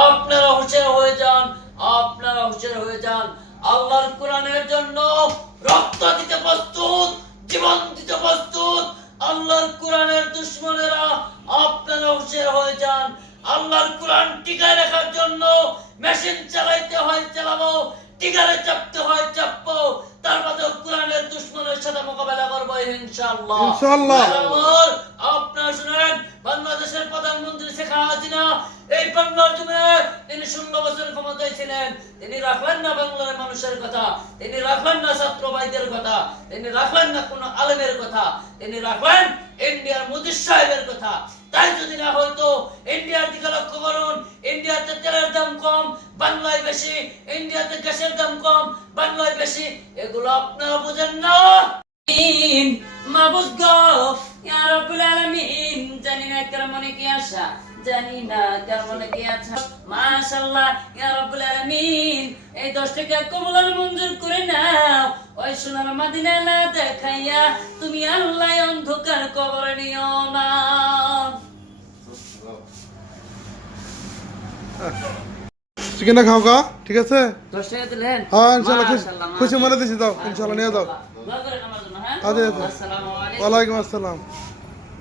আপনারা হুঁশিয়ার হয়ে যান, আপনারা হুঁশিয়ার হয়ে যান। আল্লাহর কোরআনের জন্য রক্ত দিতে প্রস্তুত, জীবন দিতে প্রস্তুত আল্লাহর কোরআনের দুশমনেরা, আপনারা হুঁশিয়ার হয়ে যান। আল্লাহর কোরআন টিকায় রাখার জন্য মেশিন চালাইতে হয় চালাবো, টিকারে চাপতে হয় চাপবো, তার মধ্যে কোরআনের দুশমনের সাথে মোকাবেলা করবো ইনশাআল্লাহ। ইনশাআল্লাহ। আপনারা শুনেন, বাংলাদেশের প্রধানমন্ত্রী শেখ হাসিনা এই বাংলার জমিনে তিনি 16 বছর ক্ষমতায় ছিলেন। তিনি রাখলেন না বাংলার মানুষের কথা, তিনি রাখলেন না ছাত্র ভাইদের কথা, তিনি রাখলেন না কোনো আলেমের কথা, তিনি রাখলেন ইন্ডিয়ার মোদী সাহেবের কথা। তাই যদি না হয়তো ইন্ডিয়ার দিকে লক্ষ্য করুন, ইন্ডিয়াতে তেলের দাম কম, বাংলায় বেশি, ইন্ডিয়াতে গ্যাসের দাম কম, বাংলায় বেশি, এগুলো আপনারা বুঝেন না। মাবুদ গো, ইয়া রাব্বুল আলামিন, জানি না কার মনে কি আশা, জানি না কার মনে কি আশা, মাশাআল্লাহ ইয়া রাব্বুল আলামিন, এই 10 টাকা কবুল মঞ্জুর করে নাও। ওই সোনার মদিনা না দেখাইয়া তুমি আল্লাহ অন্ধকার কবরে নিও না। চিকেন খাও গা, ঠিক আছে? 10 টাকা দিলেন? হ্যাঁ ইনশাআল্লাহ, মাশাআল্লাহ, খুশি মনে দিছি, দাও ইনশাআল্লাহ, নিয়ে দাও। দোয়া করেন আমার জন্য, হ্যাঁ? আচ্ছা আচ্ছা, আসসালামু আলাইকুম। ওয়ালাইকুম আসসালাম।